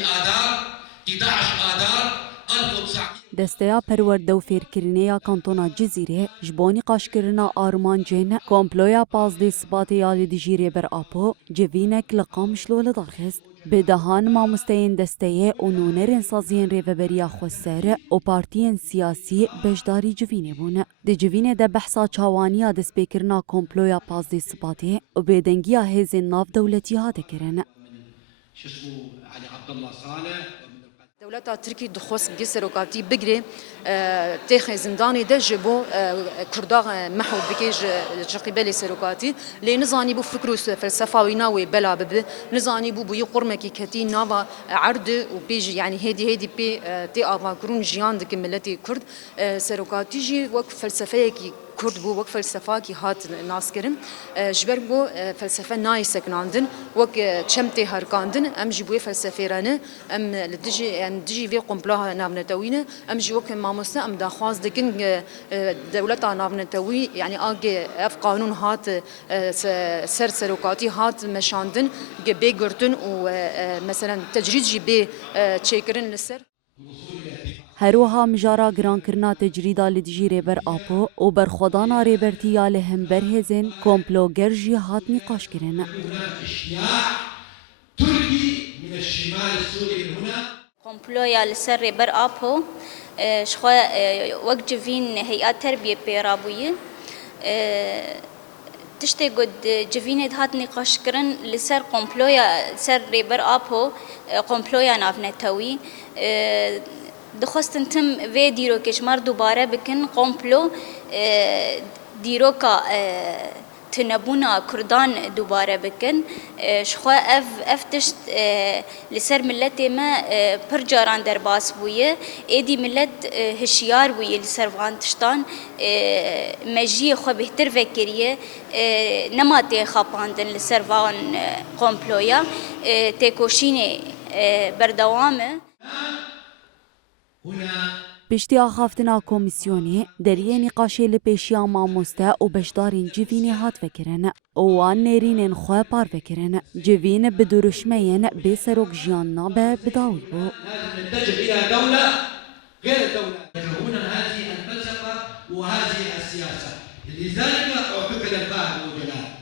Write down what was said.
آذار 11 آذار 1900 دستیا پرورده و فیرکرینیا کانتونا جزیره جبونی قاشکرنا آرمانجین کمپلویا پازدی سباتی یالی دیجیری بر آپو جوینک لقامش لول دارخست به دهان ماموستین دستیه و نونرین سازین ریوبریا خوستر و پارتین سیاسی بجداری جوینه بونه. دی جوینه ده بحثا چاوانیا دست بکرنا کمپلویا پازدی سباتی و بیدنگیا هزین ناف دولتی ها دکرن. شو اسمه علي عبد الله صالح. دولتا ترکی دخواست گی سروکاتی بگیره تخ زندانی ده جبو کردا محو بکیج جقیبل سروکاتی لی نزانی بو فکر و فلسفه و ناوی بلا بب نزانی بو بو قرمکی کتی ناوا عرض و بیج يعني هدي بي تي آوا کرون جیان دک ملتی کرد سروکاتی جی وک فلسفه کی کرد بو وک فلسفه کی هات ناس کرم جبر بو فلسفه نای سکناندن وک چمتی هرکاندن ام جبوی فلسفه رانه ام دجی وی قمپلا نابنتوینه ام جی وک ماموسه ام داخواز دکن دولت نابنتوی يعني اگه اف قانون هات سر سروکاتی هات مشاندن بی گرتن و مثلا تجرید جی بی چیکرن لسر هروها مجارا گران کرنا تجریدا لدجی ریبر آپو و برخودانا ریبرتیا لهم برهزن کمپلوگر جی هات نقاش کرن. تركي من الشمال السوري من هنا كومبلويا لسر ريبر آبو شخوا وقت جفين هيئات تربية بيرابوية تشتي قد جفين هات نقاش كرن لسر كومبلويا سر ريبر آبو كومبلويا نافنتوي دخواستن تم في ديرو كشمار دوباره بكن قومبلو ديروكا تنبونا كردان دوباره بكن شخوا اف تشت لسر ملت ما پرجاران در باس بويه ايدي ملت هشيار بويه لسر وان تشتان مجي خو بهتر فكريه نما تي خاپاندن لسر وان قومبلويا تيكوشيني بردوامه پشتی آخافتنا کمیسیونی دریه نقاشی لپیشیا ماموسته و بشدارین جوینی هات فکرن وان نرینن خواه پار فکرن جوین بدرشمین بسروک جیان نابه بداوی بو لازم نتجه إلى دولة غير الدولة يكرهون هذه الفلسفة وهذه السياسة لذلك اعتقل الفاهم وجلال